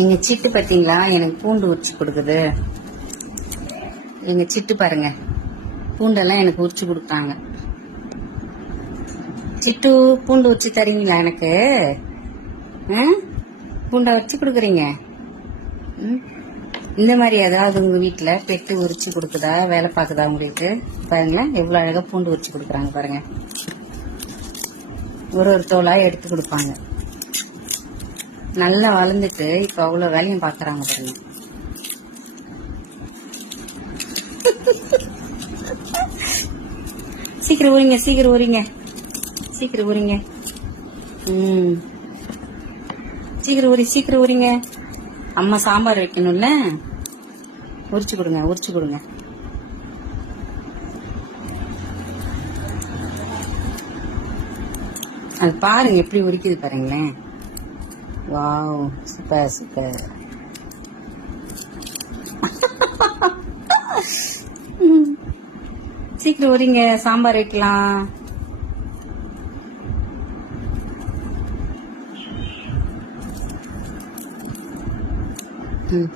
எங்க சிட்டு பார்த்தீங்களா எனக்கு பூண்டு உரிச்சு கொடுக்குது. எங்க சிட்டு பாருங்க, பூண்டெல்லாம் எனக்கு உரிச்சு கொடுக்குறாங்க. சிட்டு பூண்டு உரிச்சு தரீங்களா எனக்கு? பூண்டை உரிச்சு கொடுக்குறீங்க. இந்த மாதிரி ஏதாவது உங்க வீட்டில் பெட்டு உரிச்சு கொடுக்குதா, வேலை பார்க்குதா உங்களுக்கு? பாருங்களேன் எவ்வளோ அழகாக பூண்டு உரிச்சு கொடுக்குறாங்க பாருங்க. ஒரு தோலாக எடுத்து கொடுப்பாங்க. நல்லா வளர்ந்துட்டு இப்போ அவ்வளோ வேலையும் பார்க்குறாங்க பாருங்க. சீக்கிரம் ஊறிங்க, சீக்கிரம் ஊறிங்க, சீக்கிரம் ஊறிங்க. சீக்கிரம் ஊறி, சீக்கிரம் ஊறிங்க. அம்மா சாம்பார் வைக்கணும்ல, உரிச்சு கொடுங்க, உரிச்சு கொடுங்க. அது பாருங்க எப்படி உரிக்குது பாருங்களேன். Wow, super super. சீக்கிரம் வரீங்க, சாம்பார் வைக்கலாம்.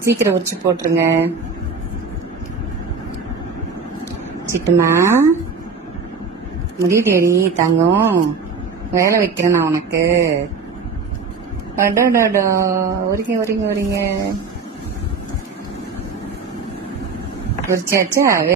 சீக்கிரம் உரிச்சு போட்டுருங்க. சிட்டுமா முடியலையடி தங்கம், வேலை வைக்கிறேன் நான் உனக்கு. அடடா, ஒரிங்க ஒரிங்க ஒரிங்க. உரிச்சாச்சா?